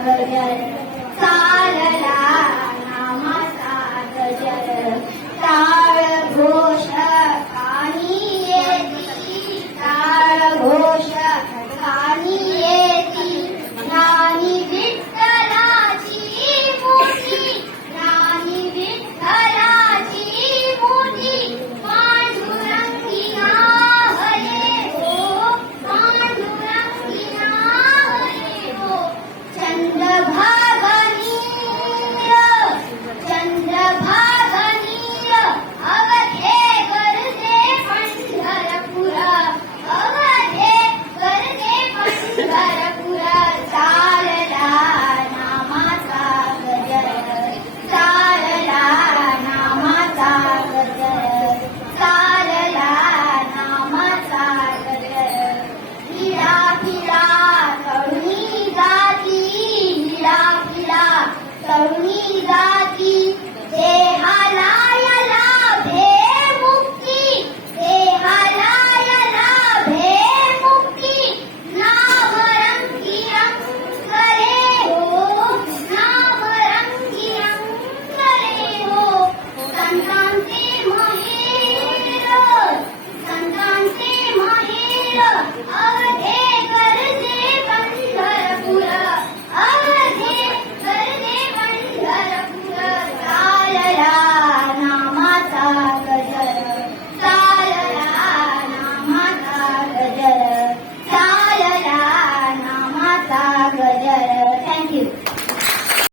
Hallelujah. 감사합니다.